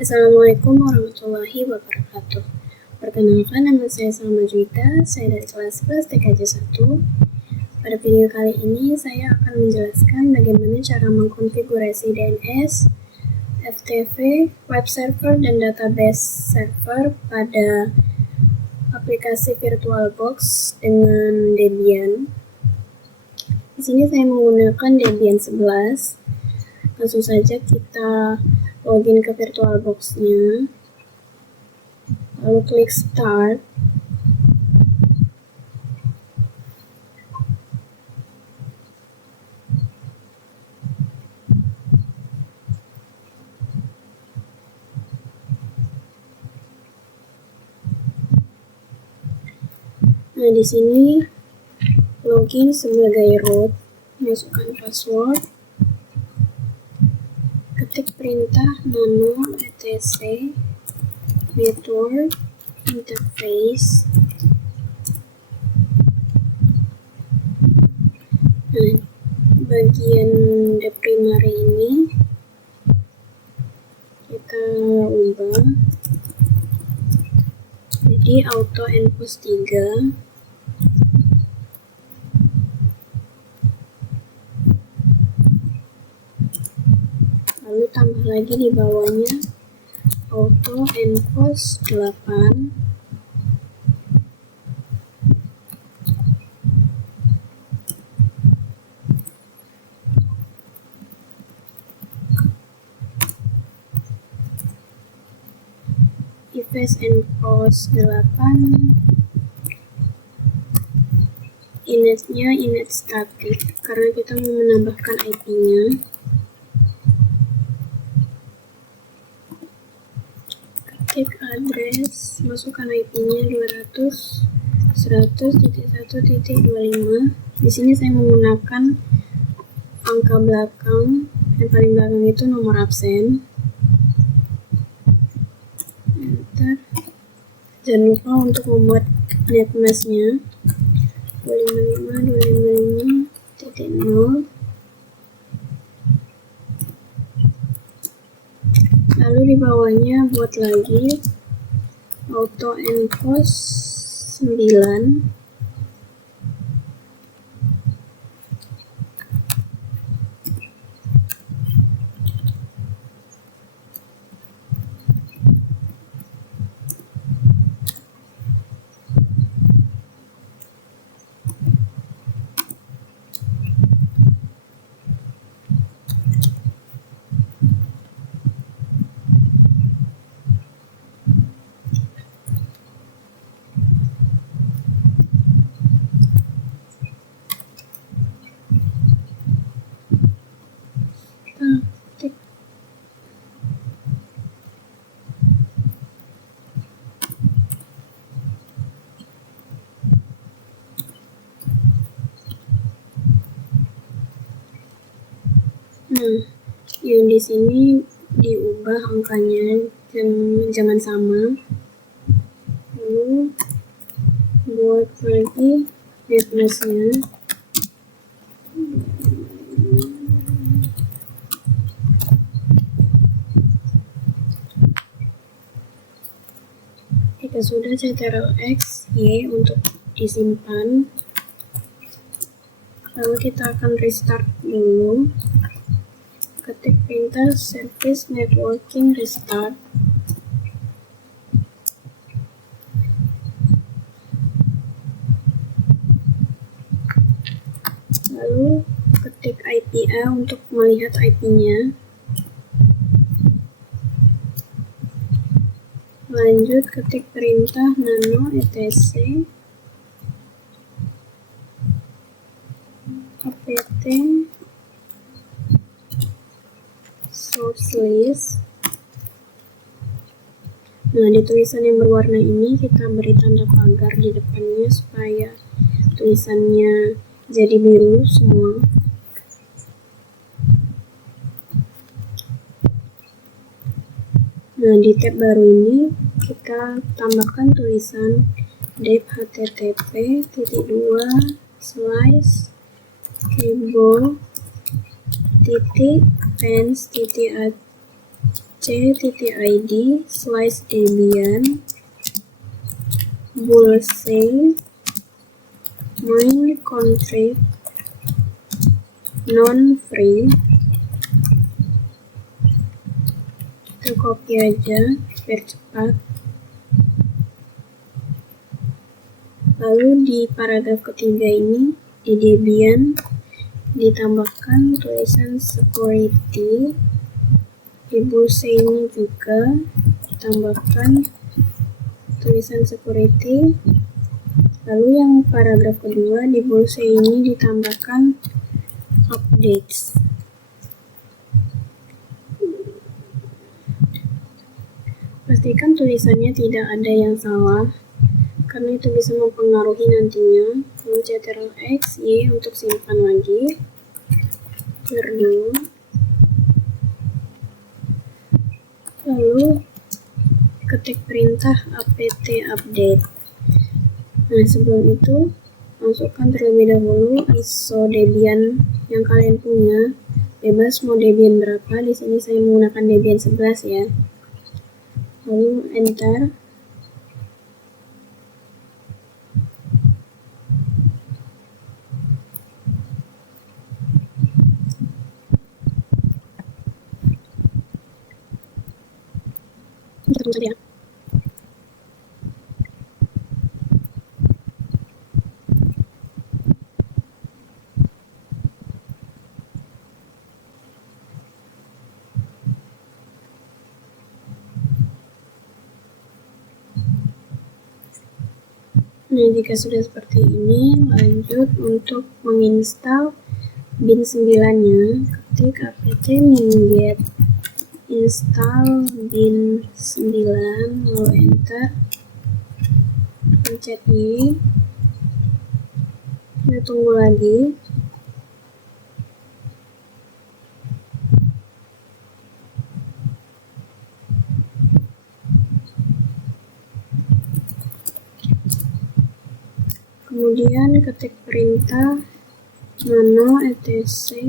Assalamualaikum warahmatullahi wabarakatuh. Perkenalkan, nama saya Salma Juwita, saya dari kelas 11 TKJ 1. Pada video kali ini saya akan menjelaskan bagaimana cara mengkonfigurasi DNS, FTP, web server, dan database server pada aplikasi VirtualBox dengan Debian. Di sini saya menggunakan Debian 11. Langsung saja kita login ke VirtualBox-nya, lalu klik Start. Nah, di sini login sebagai root, masukkan password, ketik perintah nano etc network interface. Nah, bagian the primary ini kita ubah jadi auto enforce 3. Lalu tambah lagi di bawahnya auto enforce 8. Device enforce 8. Initnya init static karena kita mau menambahkan IP-nya. Ketik address, masukkan IP-nya 200.100.1.25. Di sini saya menggunakan angka belakang, yang paling belakang itu nomor absen. Enter. Jangan lupa untuk membuat netmask-nya 255.255.0. Lalu di bawahnya buat lagi auto enforce 9. Nah, yang di sini diubah angkanya, jangan sama. Lalu buat lagi netmask-nya. Jika sudah, Ctrl X, Y untuk disimpan. Lalu kita akan restart dulu. Ketik perintah service networking restart. Lalu ketik IPA untuk melihat IP-nya. Lanjut ketik perintah nano etc apt source list. Nah, di tulisan yang berwarna ini kita beri tanda pagar di depannya supaya tulisannya jadi biru semua. Nah, di tab baru ini kita tambahkan tulisan dev http://cable.pens.ad c.id slash debian bullseye main config non free. Kita copy aja biar cepat. Lalu di paragraf ketiga ini di Debian ditambahkan tulisan security. Di bullseye ini juga ditambahkan tulisan security. Lalu yang paragraf kedua di bullseye ini ditambahkan updates. Pastikan tulisannya tidak ada yang salah, karena itu bisa mempengaruhi nantinya. Lalu Ctrl+X, Y untuk simpan lagi. Clear dulu. Lalu ketik perintah apt update. Nah, sebelum itu masukkan terlebih dahulu ISO Debian yang kalian punya. Bebas mau Debian berapa. Di sini saya menggunakan Debian 11 ya. Lalu enter. Tunggu ya. Nah, jika sudah seperti ini, lanjut untuk menginstal bin 9-nya. Ketik apt-get install bin 9, lalu enter. Pencet Y. Kita tunggu lagi. Kemudian ketik perintah nano etc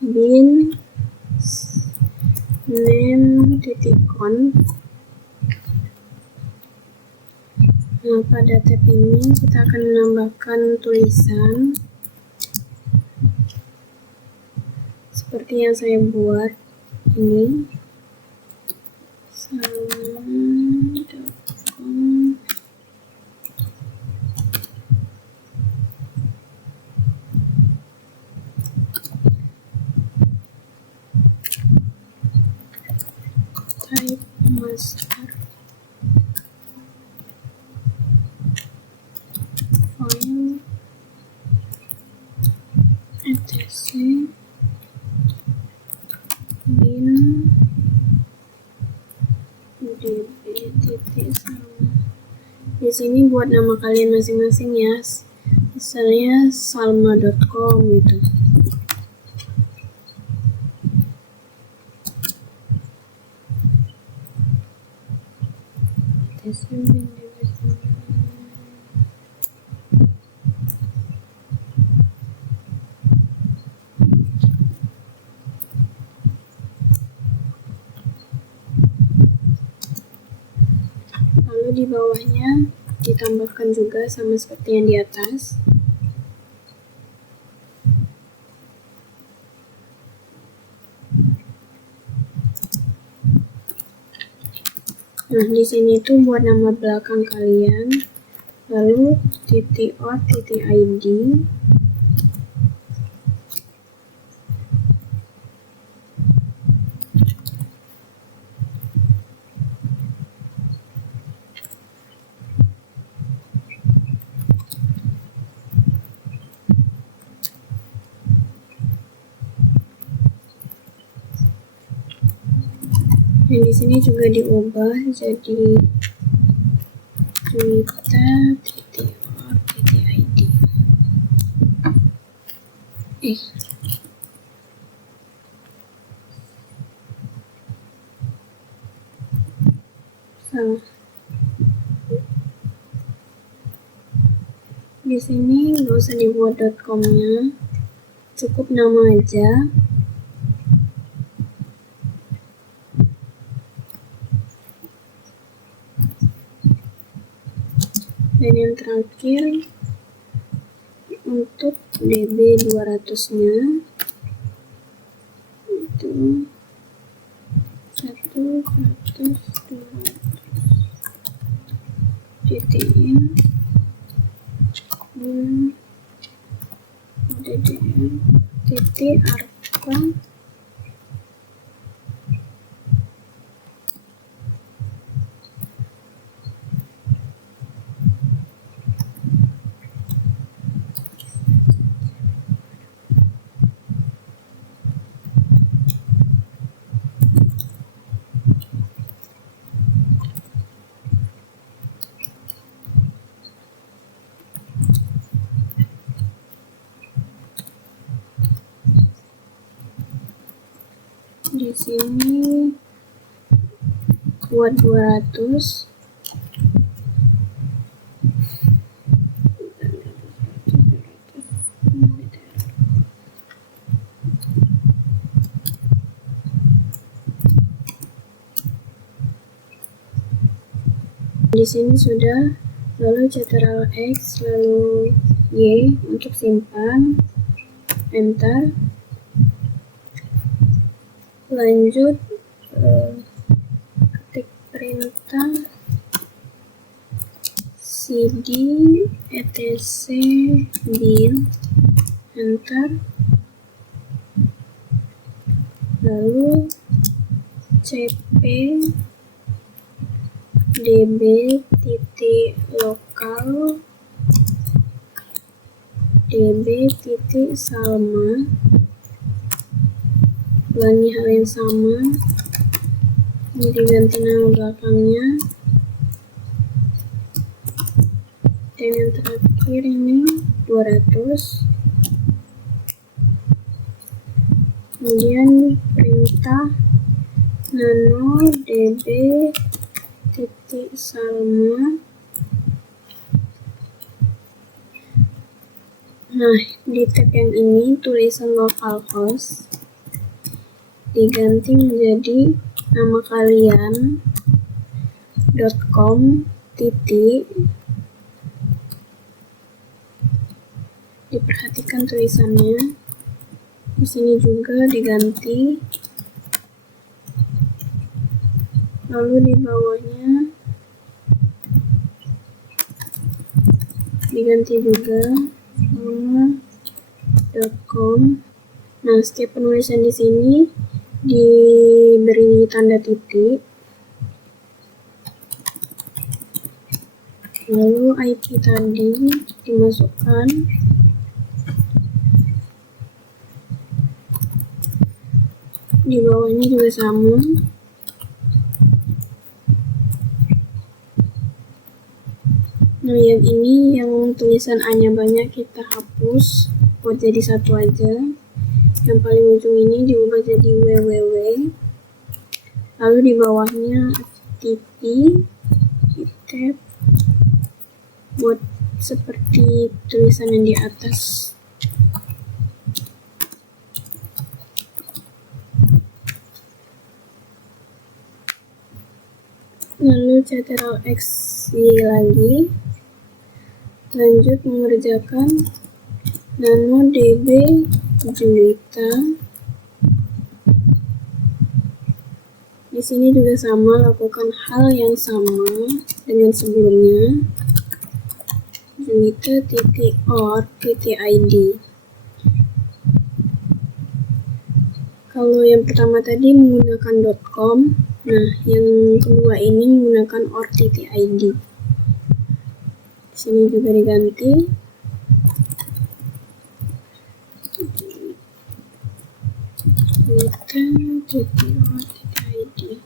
bin name.conf. Nah, pada tab ini kita akan menambahkan tulisan seperti yang saya buat ini. Type master file etc bin db titik sama. Di sini buat nama kalian masing-masing ya, misalnya salma.com gitu. Lalu di bawahnya ditambahkan juga sama seperti yang di atas. Nah, di sini tuh buat nama belakang kalian, lalu .or.id. Dan di sini juga diubah jadi juwita.or.id. Salah. Di sini nggak usah dibuat .com-nya, cukup nama aja. Dan yang terakhir untuk DB 200-nya itu 100 titiknya DDM titik arka di sini buat 200 di sini sudah, lalu Ctrl X lalu Y untuk simpan, enter. Lanjut ketik perintah cd etc bin, enter. Lalu cp db titik lokal db titik salma, ulangi hal yang sama, ini diganti nama belakangnya, dan yang terakhir ini 200. Kemudian perintah nano db titik salma. Nah, di tab yang ini tulisan localhost diganti menjadi nama kalian .com titik. Diperhatikan tulisannya. Di sini juga diganti. Lalu di bawahnya diganti juga nama .com. Nah, setiap penulisan di sini diberi tanda titik. Lalu IP tadi dimasukkan. Di bawahnya juga sama. Nah, yang ini yang tulisan A-nya banyak kita hapus buat jadi satu aja. Yang paling ujung ini diubah jadi www. Lalu di bawahnya FTP di tab buat seperti tulisan yang di atas. Lalu Ctrl X Y lagi. Lanjut mengerjakan nano db Juwita. Di sini juga sama, lakukan hal yang sama dengan sebelumnya. Juwita.org.id. Kalau yang pertama tadi menggunakan .com, nah yang kedua ini menggunakan org.id. Di sini juga diganti. Juwita.org.id.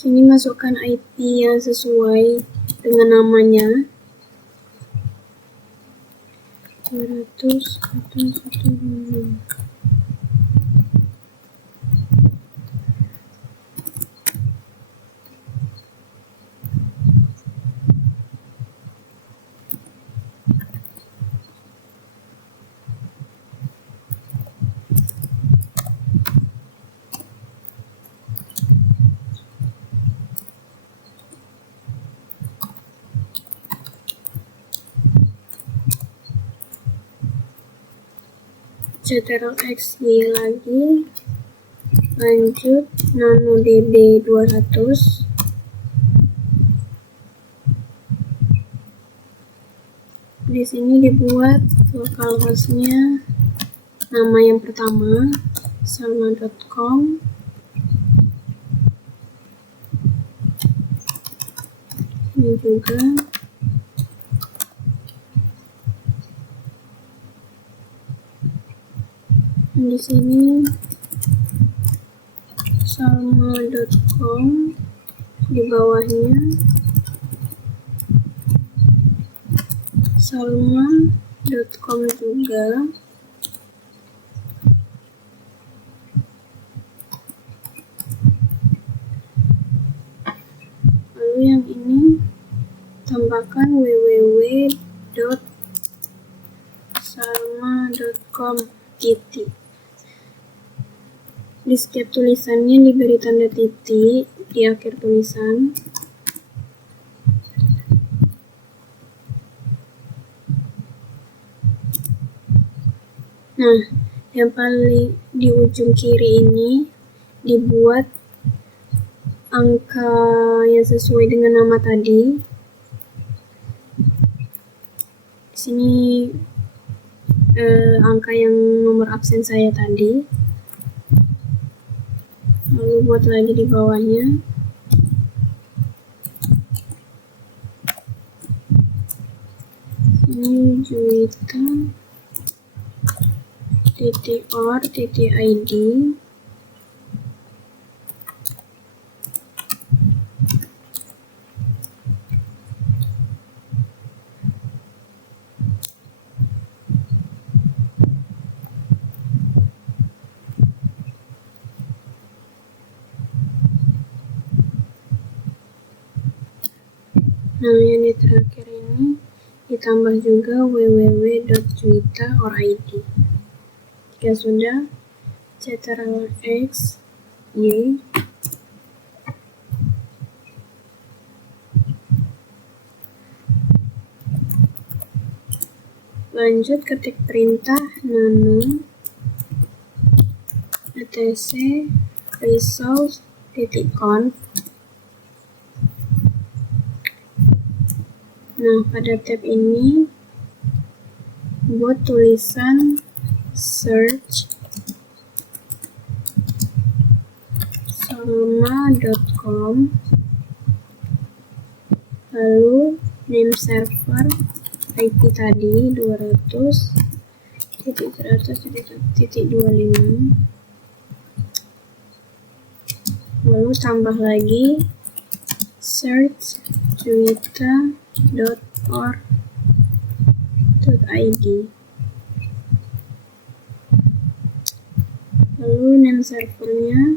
Sini masukkan IP yang sesuai dengan namanya. 200.1.1.6. ctrl x y lagi, lanjut nano db 200, di sini dibuat localhostnya, nama yang pertama salma.com, ini juga di sini salma.com, di bawahnya salma.com juga. Lalu yang ini tambahkan www.salma.com titik. Di setiap tulisannya diberi tanda titik di akhir tulisan. Nah, yang paling di ujung kiri ini dibuat angka yang sesuai dengan nama tadi. Di sini angka yang nomor absen saya tadi. Lalu buat lagi di bawahnya. Ini juwita.or.id. Nah, yang di terakhir ini ditambah juga www.juwita.or.id. Jika sudah, ctrl x y, lanjut ketik perintah nano etc resource.conf. Nah, pada tab ini buat tulisan search salma.com, lalu name server IP tadi 200.100.25, lalu tambah lagi search juwita.or.id, lalu name servernya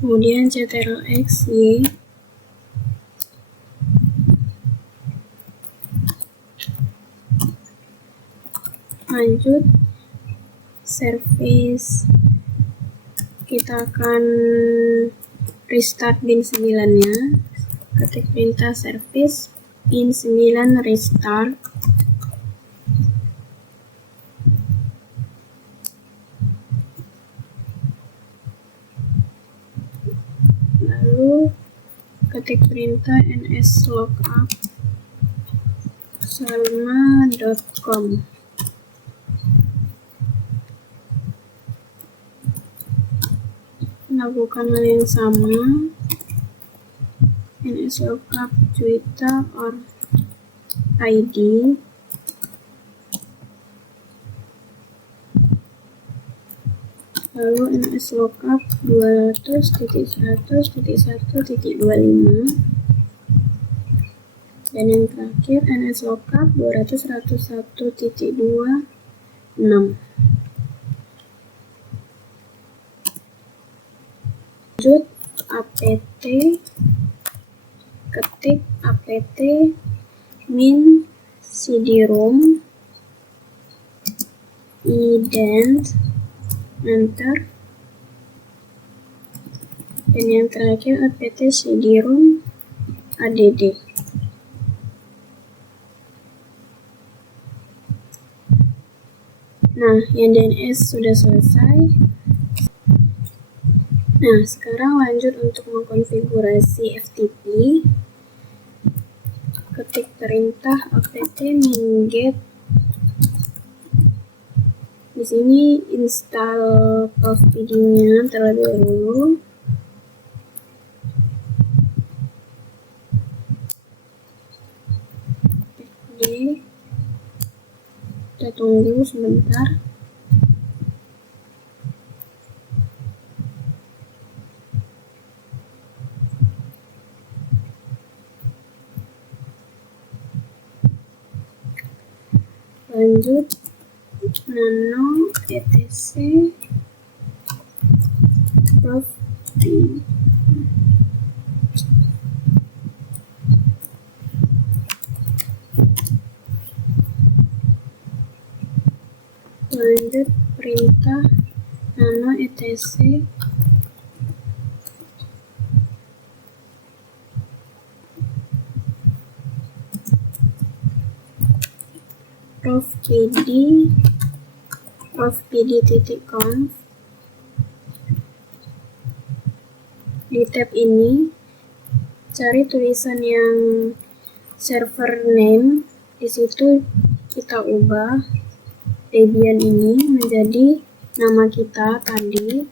kemudian ctrl x y, lanjut service, kita akan restart bin 9-nya, ketik perintah service bin 9 restart, lalu ketik perintah nslookup salma.com. Lakukan hal yang sama, nslookup juwita.or.id, lalu nslookup 200.100.1.25, dan yang terakhir nslookup 200.101.26. Lanjut apt, ketik apt min cd-rom ident, enter, Dan yang terakhir apt cd-rom add. Nah, yang DNS sudah selesai. Nah, sekarang lanjut untuk mengkonfigurasi FTP. Ketik perintah apt-get. Di sini install ProvPD-nya terlebih dahulu. Kita tunggu sebentar. Lanjut nano etc ProvPD. Lanjut perintah nano etc provpd.conf. Di tab ini cari tulisan yang server name. Di situ kita ubah Debian ini menjadi nama kita tadi,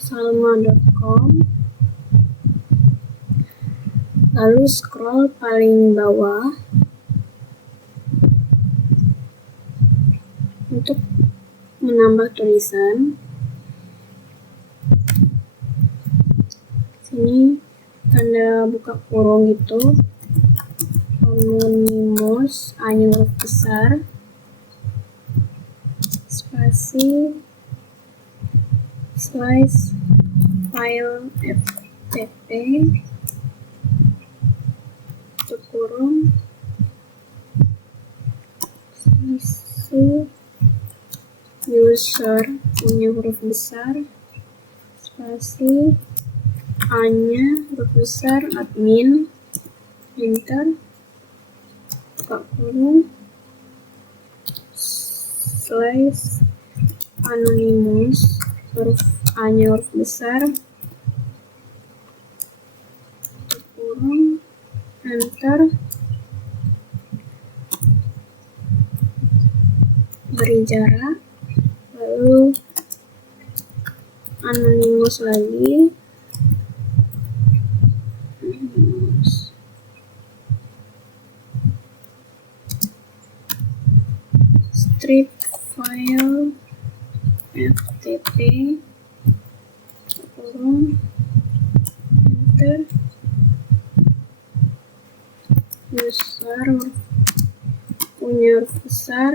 salma.com. Lalu scroll paling bawah untuk menambah tulisan. Sini tanda buka kurung itu anonymous, A-nya huruf besar, spasi, slice file ftp, tutup kurung, spasi user, punya huruf besar, spasi A-nya huruf besar, admin, enter, buka kurung, slice anonymous, huruf A-nya huruf besar, tutup kurung, enter, beri jarak, lalu anonymous lagi, strip file ftp, kurung, enter, user punya huruf besar,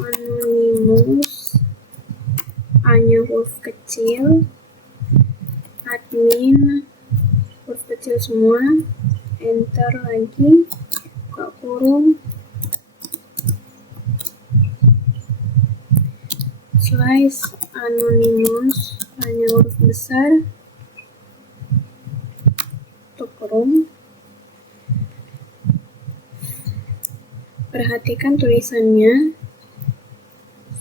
anonymous, A-nya huruf kecil, admin huruf kecil semua, enter lagi, buka kurung, slice anonymous, A-nya huruf besar, tutup kurung. Perhatikan tulisannya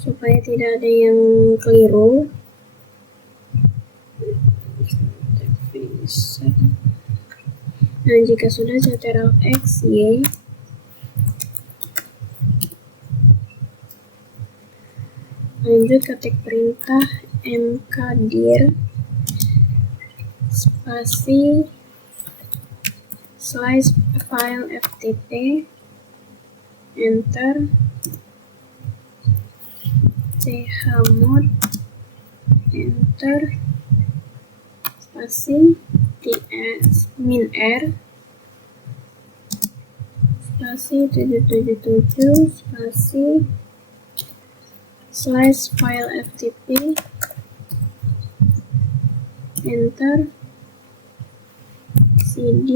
supaya tidak ada yang keliru. Nah, jika sudah Ctrl X, Y. Lanjut ketik perintah mkdir spasi slice file ftp, enter, chmod, enter, spasi -r, spasi 777, spasi slice file ftp, enter, cd,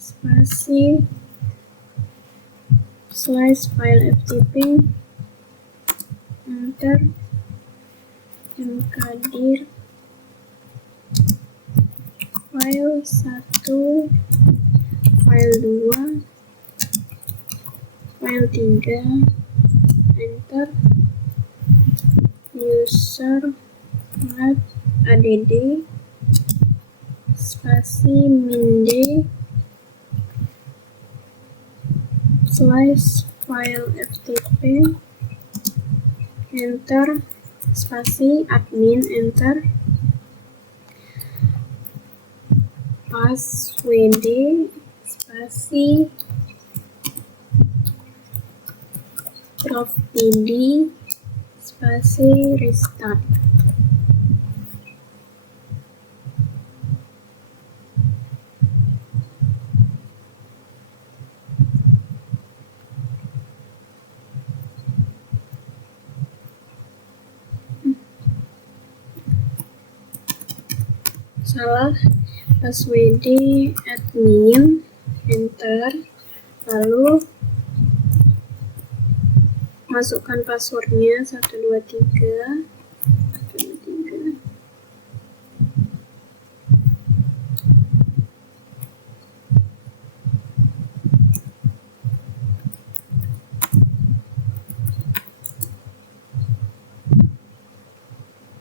spasi slice file ftp, enter, mkdir file 1, file 2, file 3, enter, user add spasi -d / file ftp, enter, spasi admin, enter, passwd spasi profid spasi restart. Salah, passwd admin, enter, lalu masukkan passwordnya 123.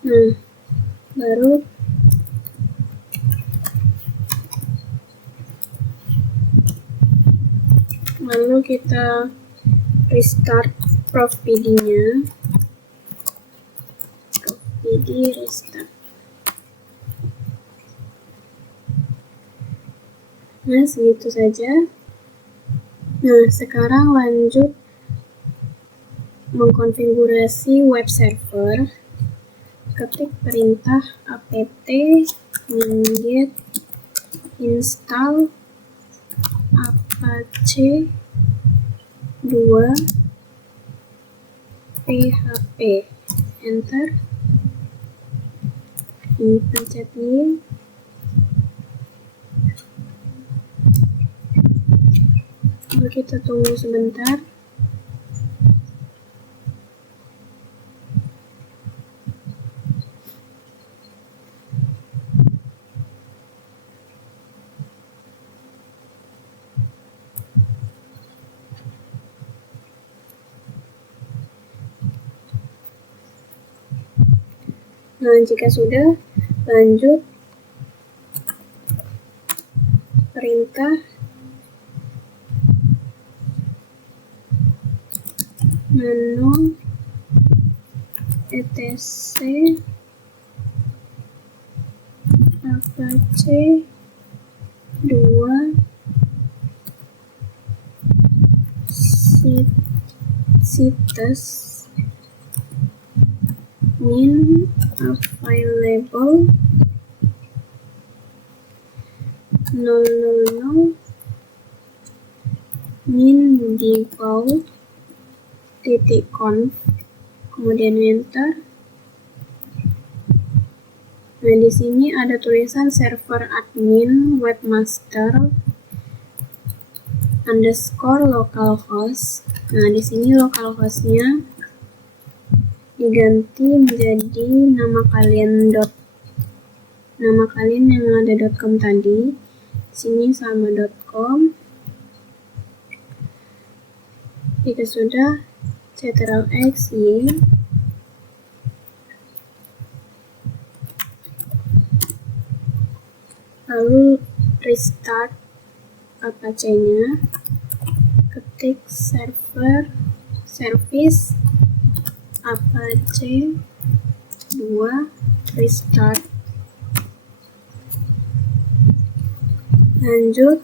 Nah, baru lalu kita restart profid-nya, profid restart. Nah, segitu saja. Nah, sekarang lanjut mengkonfigurasi web server. Ketik perintah apt get install apache 2 php, enter, dipencet Y, lalu kita tunggu sebentar. Nah, jika sudah, lanjut perintah nano etc apache 2 sites min available 000 min default .conf, kemudian enter. Nah, di sini ada tulisan server admin webmaster underscore localhost. Nah, di sini localhostnya diganti menjadi nama kalian yang ada .com tadi. Di sini sama .com. Jika sudah, Ctrl+X, Y, lalu restart apache-nya, ketik server service apache 2 restart. Lanjut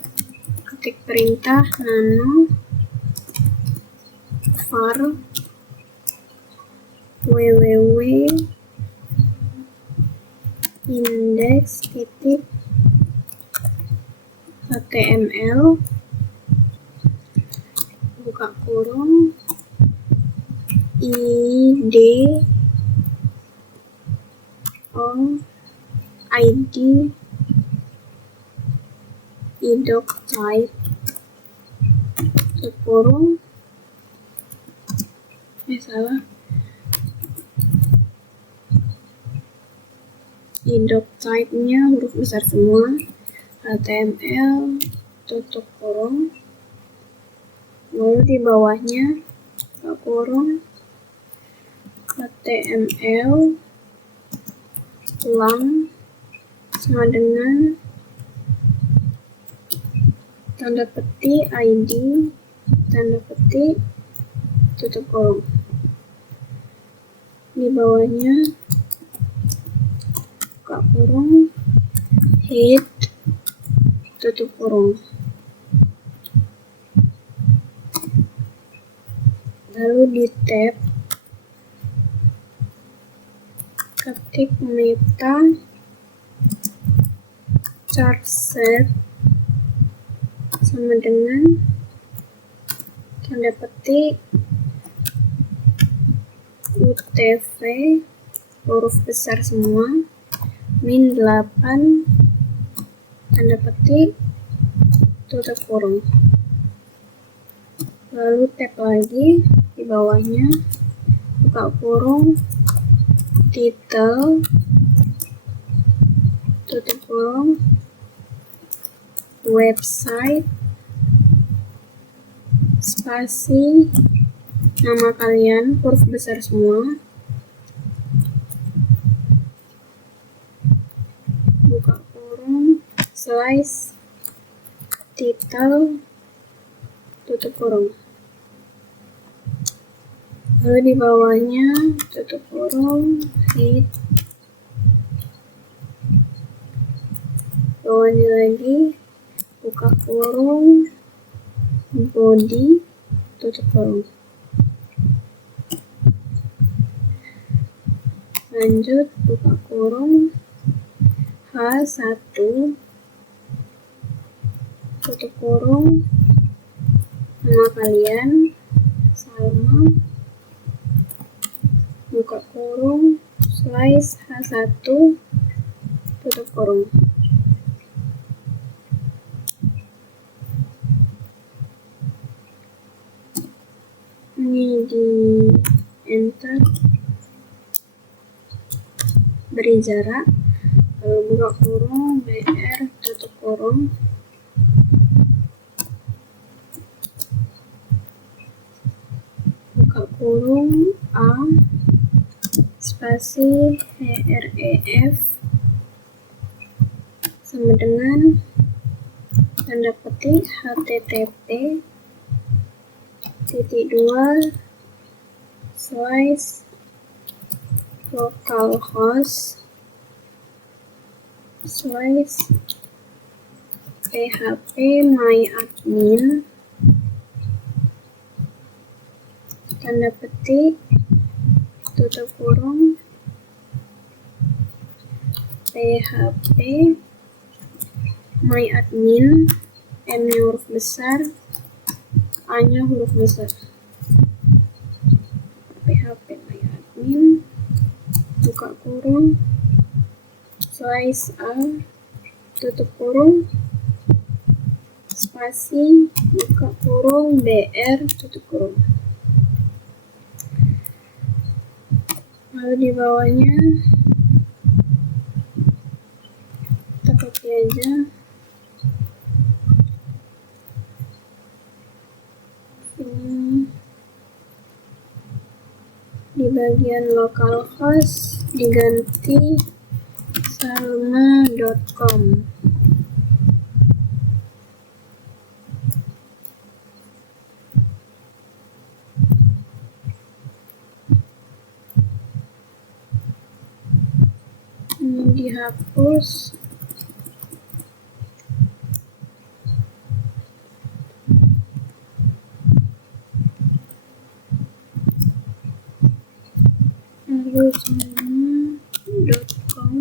ketik perintah nano var www index.html buka kurung id doc type kurung salah doc type-nya huruf besar semua, HTML tutup kurung, lalu di bawahnya buka kurung HTML ulang sama dengan tanda petik ID tanda petik tutup kurung. Di bawahnya buka kurung hit tutup kurung. Lalu di tab ketik meta charset sama dengan tanda petik UTV huruf besar semua min 8 tanda petik tutup kurung. Lalu tab lagi di bawahnya buka kurung title tutup kurung website spasi nama kalian huruf besar semua, buka kurung slice title tutup kurung. Lalu di bawahnya tutup kurung hit, bawahnya lagi buka kurung body tutup kurung. Lanjut buka kurung H1 tutup kurung nama kalian Salma, buka kurung slice H1 tutup kurung. Ini di enter, beri jarak, lalu buka kurung BR tutup kurung, buka kurung A spasi href sama dengan tanda petik http ///////////////////////////////////////////////////////////////////////////////////////////////////////////////////////// php my admin tanda petik tutup kurung php my admin M-nya huruf besar, A-nya huruf besar. php my admin buka kurung slice A tutup kurung spasi buka kurung BR tutup kurung. Lalu di bawahnya kita copy aja, ini di bagian localhost diganti salma.com. Ini dihapus, lalu salma.com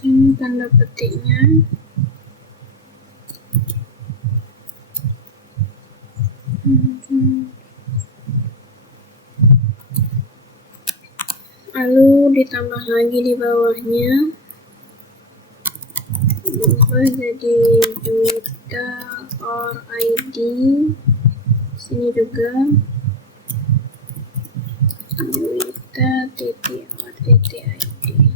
Sini tanda petiknya. Lalu ditambah lagi di bawahnya, ubah jadi juta or ID. Sini juga juta titik or titik ID.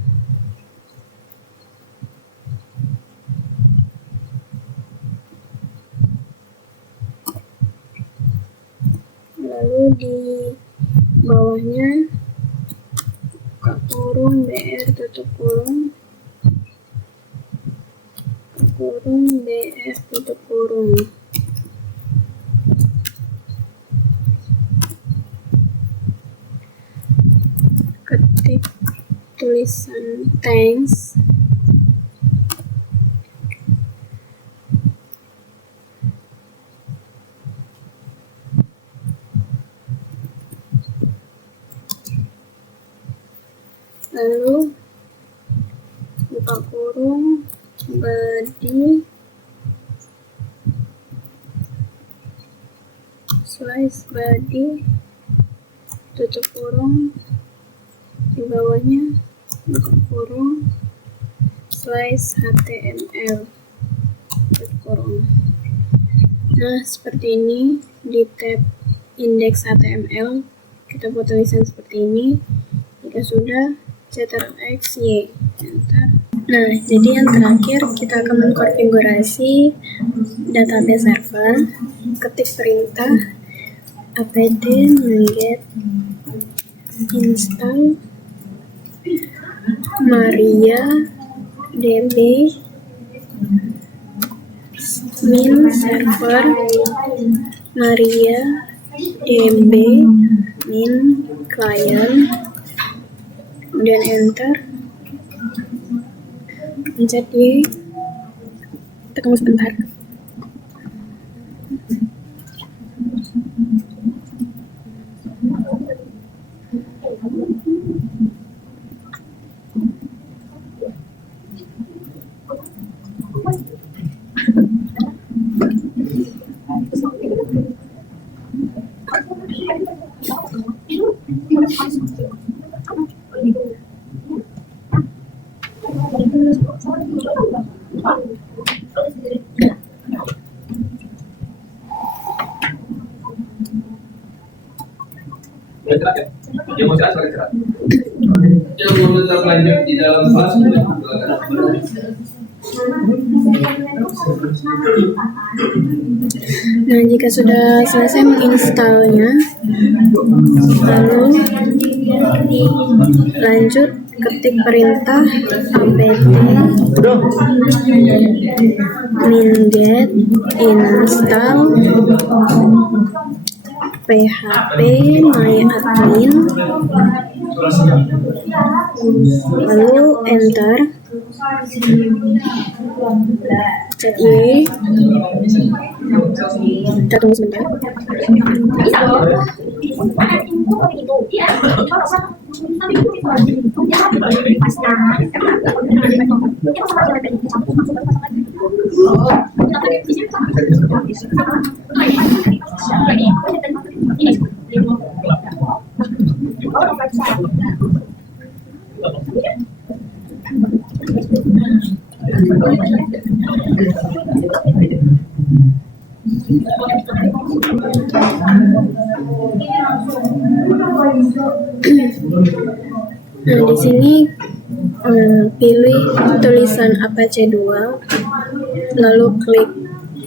Lalu di bawahnya buka kurung BR tutup kurung, buka kurung BR tutup kurung. Ketik tulisan thanks, lalu buka kurung body slice body tutup kurung, di bawahnya buka kurung slice HTML tutup kurung. Nah, seperti ini. Di tab index HTML kita buat tulisan seperti ini. Jika sudah, Ctrl+X, Y, enter. Nah, jadi yang terakhir kita akan mengkonfigurasi database server. Ketik perintah apt get install Maria db min server Maria db min client, kemudian enter, pencet Y, kita tunggu sebentar. Lanjut di dalam kelas. Nah, jika sudah selesai menginstalnya, lalu lanjut ketik perintah apt min get install php my admin, lalu enter, chat Y, kita tunggu sebentar. Nah, di sini pilih tulisan Apache 2, lalu klik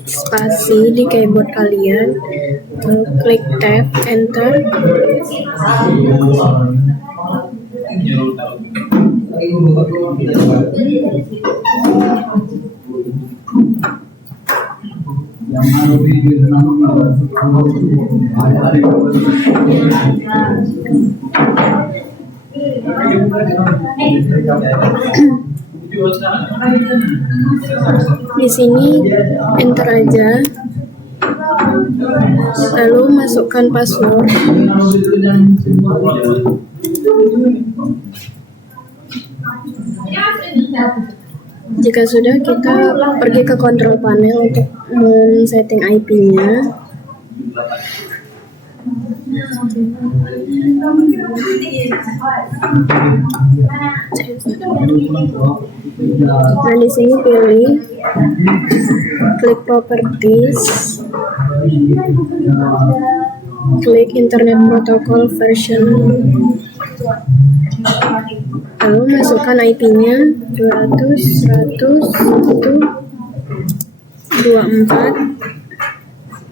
spasi di keyboard kalian, lalu klik tab, enter. Di sini enter aja, lalu masukkan password. Jika sudah, kita pergi ke control panel untuk setting IP-nya. Nah, di sini pilih klik properties, klik internet protocol version, lalu masukkan IP-nya 200.100.24,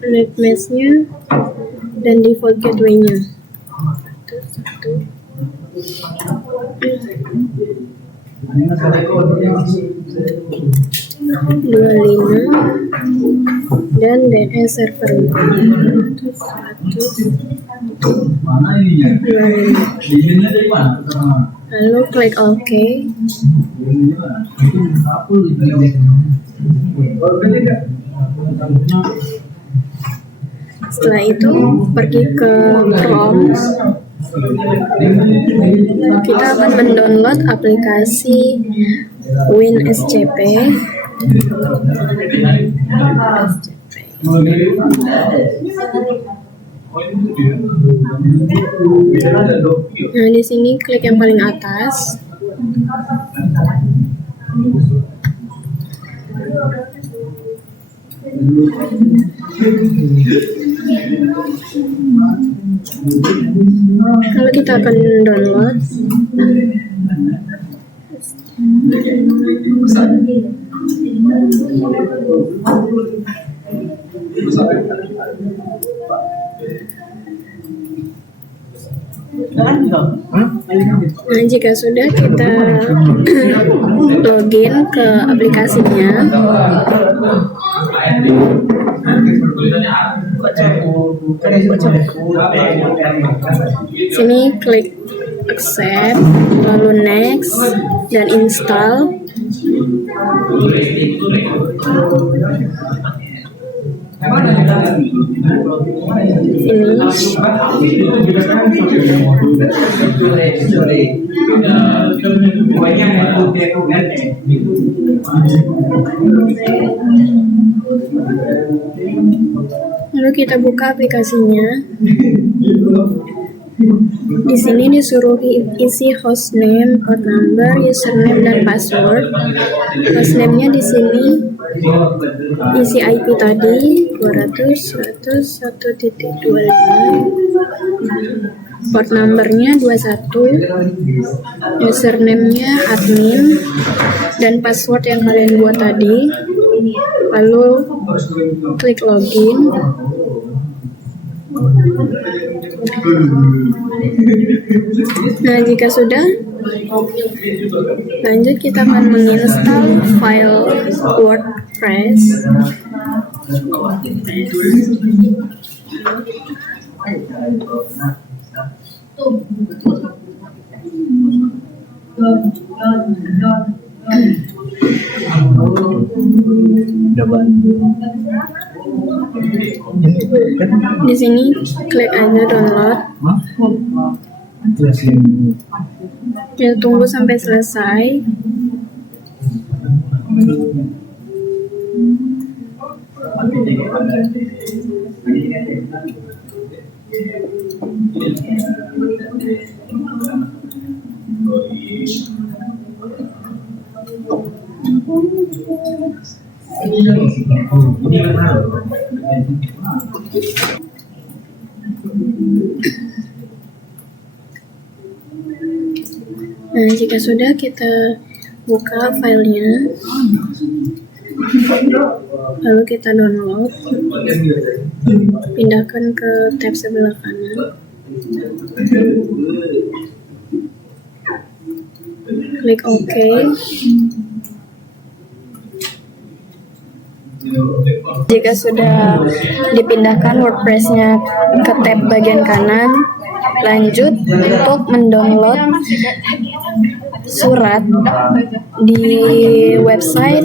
net mesh-nya dan default gateway-nya. 25 dan DNS server 125. Lalu klik OK. Setelah itu pergi ke Chrome. Kita akan mendownload aplikasi WinSCP. Nah, di sini klik yang paling atas. Lalu kita akan download. Nah, jika sudah, kita login ke aplikasinya. Sini klik accept, lalu next, dan install. Lalu kita buka aplikasinya. Di sini disuruh isi hostname, port number, username, dan password. Hostname-nya di sini isi IP tadi 200.101.25. Port numbernya 21, username-nya admin, dan password yang kalian buat tadi. Lalu klik login. Nah, jika sudah, lanjut kita akan menginstal file WordPress. Di sini klik aja download. Ya, tunggu sampai selesai. Nah, jika sudah, kita buka filenya, lalu kita download, pindahkan ke tab sebelah kanan, klik OK. Jika sudah dipindahkan WordPress-nya ke tab bagian kanan, lanjut untuk mendownload surat di website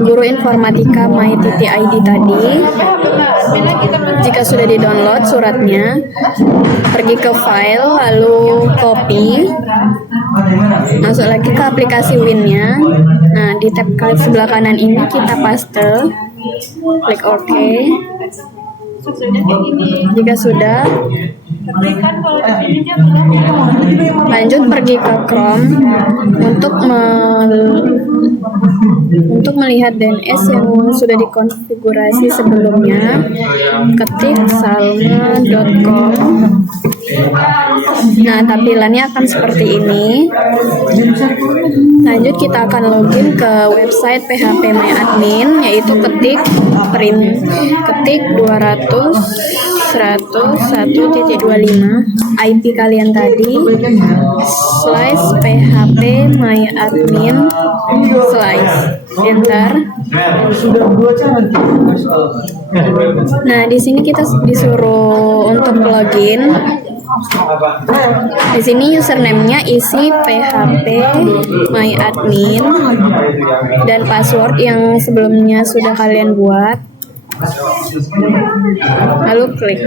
Guru Informatika My.id tadi. Jika sudah di-download suratnya, pergi ke file, lalu copy, masuk lagi ke aplikasi Win-nya. Nah, di tab klik sebelah kanan ini kita paste, klik OK. Jika sudah, lanjut pergi ke Chrome untuk melihat DNS yang sudah dikonfigurasi sebelumnya. Ketik salma.com. Nah, tampilannya akan seperti ini. Lanjut kita akan login ke website PHP My Admin, yaitu ketik 200.101.25 IP kalian tadi /php my admin /enter. Nah, di sini kita disuruh untuk login. Di sini username-nya isi php my admin dan password yang sebelumnya sudah kalian buat. Lalu klik.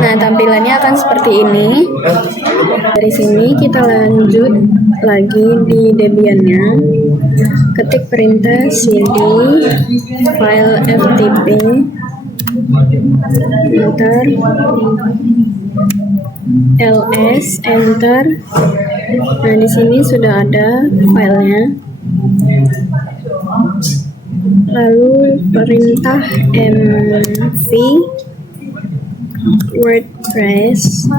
Nah, tampilannya akan seperti ini. Dari sini kita lanjut lagi di Debian-nya. Ketik perintah cd file ftp, enter, ls, enter. Nah, di sini sudah ada filenya. Lalu perintah mv WordPress,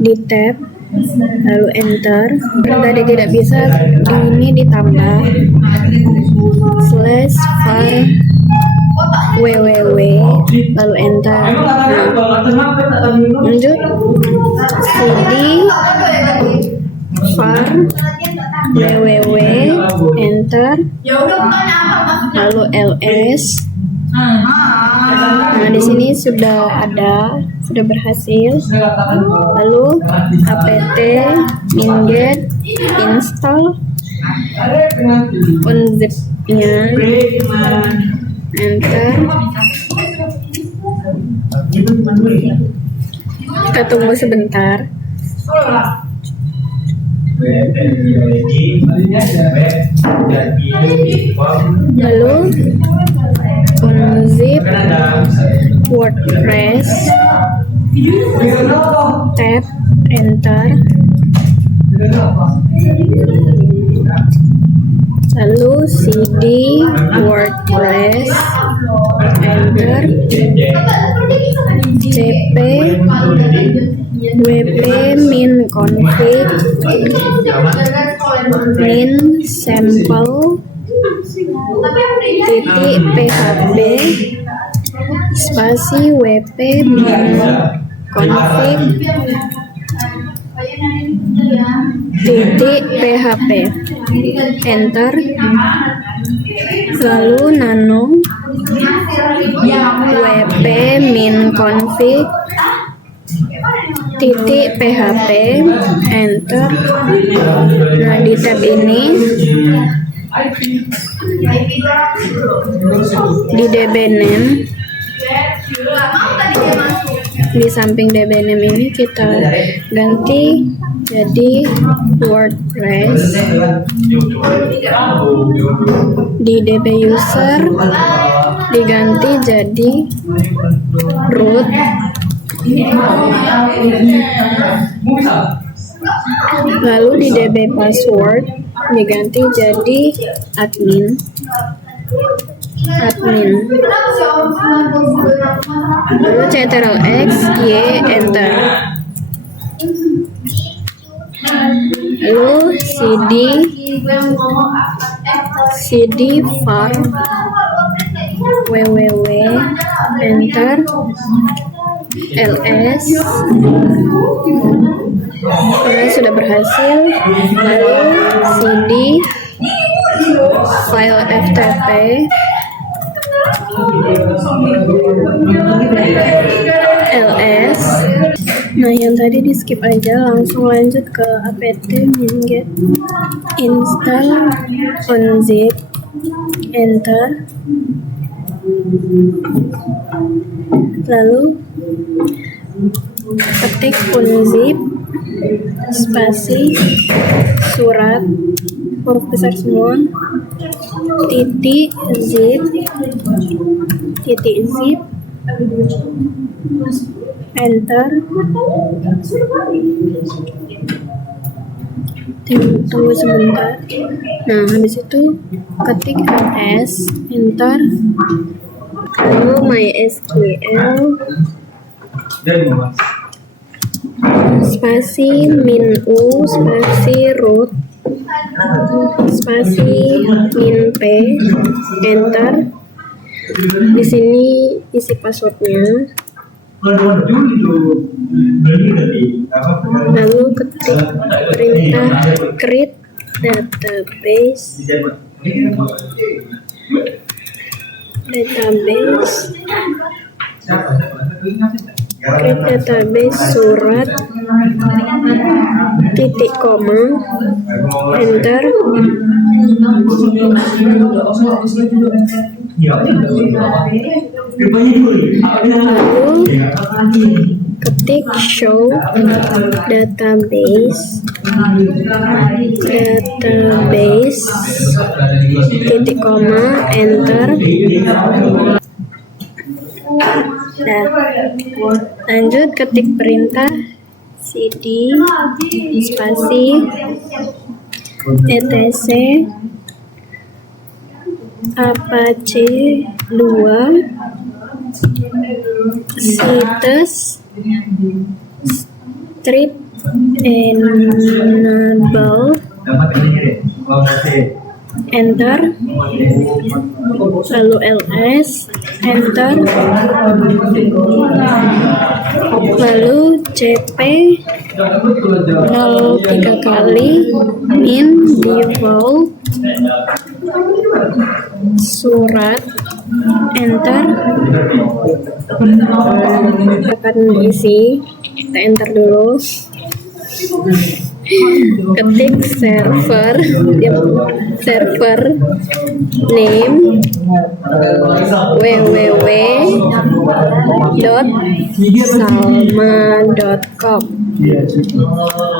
di tab, lalu enter. Tadi tidak bisa, ini ditambah /var www, lalu enter. Lanjut cd var www, enter, lalu ls. Nah, di sini sudah berhasil. Lalu apt minget install unzip-nya, enter. Kita tunggu sebentar. Lalu unzip WordPress, tab, enter. Lalu cd WordPress, enter. cp wp min config min sample .php spasi wp min config .php, enter. Lalu nano wp min config .php, enter. Nah, di tab ini di db name, di samping db name ini kita ganti jadi WordPress. Di db user diganti jadi root. Lalu di db password diganti jadi admin. Lalu ctrl+x y, enter. Lalu cd var www, enter. ls. Nah, sudah berhasil. Lalu cd file ftp, ls. Nah, yang tadi di skip aja, langsung lanjut ke apt minget install unzip, enter. Lalu ketik unzip spasi surat huruf besar semua titik zip enter. Tunggu sebentar. Nah, habis itu ketik ls, enter, lalu mysql spasi -u spasi root spasi -p, enter. Di sini isi passwordnya. Lalu ketik perintah create database create database surat titik koma, enter. Lalu ketik show database titik koma, enter. Nah, lanjut ketik perintah cd spasi etc apache 2 situs strip enable, enter. Lalu ls, enter. Lalu cp 03 kali min default surat, enter. Akan isi, kita enter dulu. Ketik server name www.salma.com,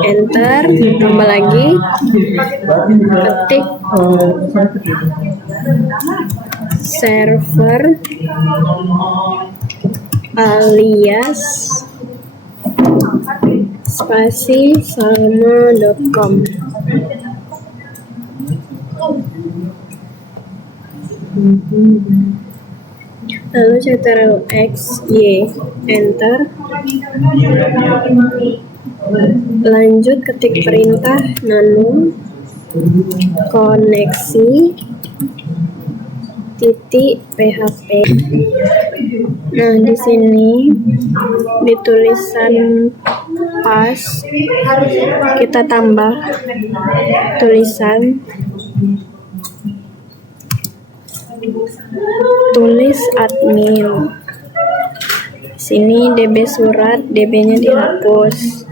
enter. Tambah lagi, ketik server alias spasi salma.com. Lalu Ctrl X Y, enter. Lanjut ketik perintah nano koneksi titik php. Nah, di sini di tulisan pas kita tambah tulisan tulis admin. Sini db surat, db-nya dihapus.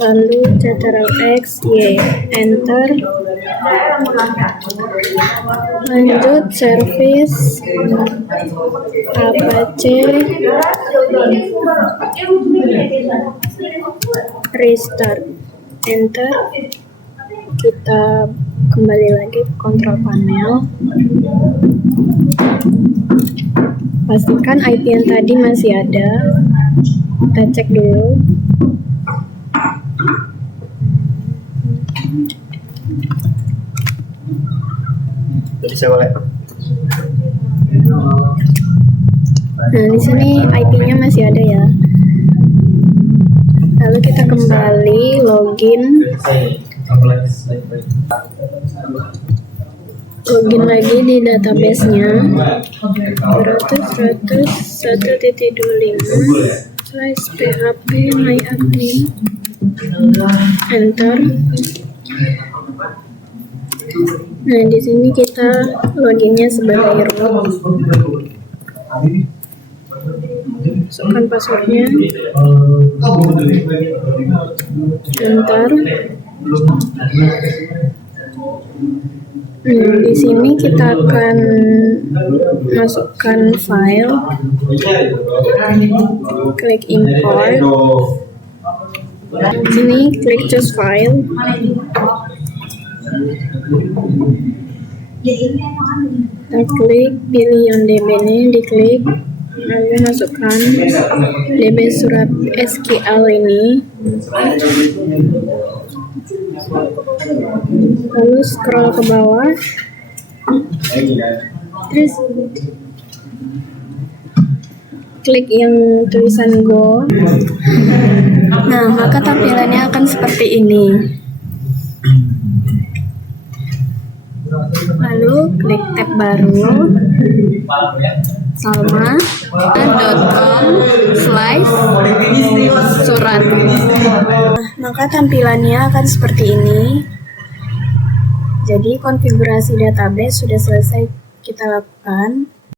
Lalu Ctrl X Y, enter. Lanjut service apache restart, enter. Kita kembali lagi ke kontrol panel, pastikan IP yang tadi masih ada. Kita cek dulu. Jadi saya boleh. Nah, di sini IP-nya masih ada ya. Lalu kita kembali login lagi di database-nya 100.1.1.25/php myadmin, enter. Nah, di sini kita loginnya sebagai root. Masukkan passwordnya, enter. Di sini kita akan masukkan file, klik import. Sini klik choose file. Kita klik pilih yang DB-nya, diklik, lalu masukkan DB surat SQL ini, lalu scroll ke bawah, terus klik yang tulisan Go. Nah, maka tampilannya akan seperti ini. Lalu klik tab baru, salma.com/surat. Maka tampilannya akan seperti ini. Jadi konfigurasi database sudah selesai kita lakukan.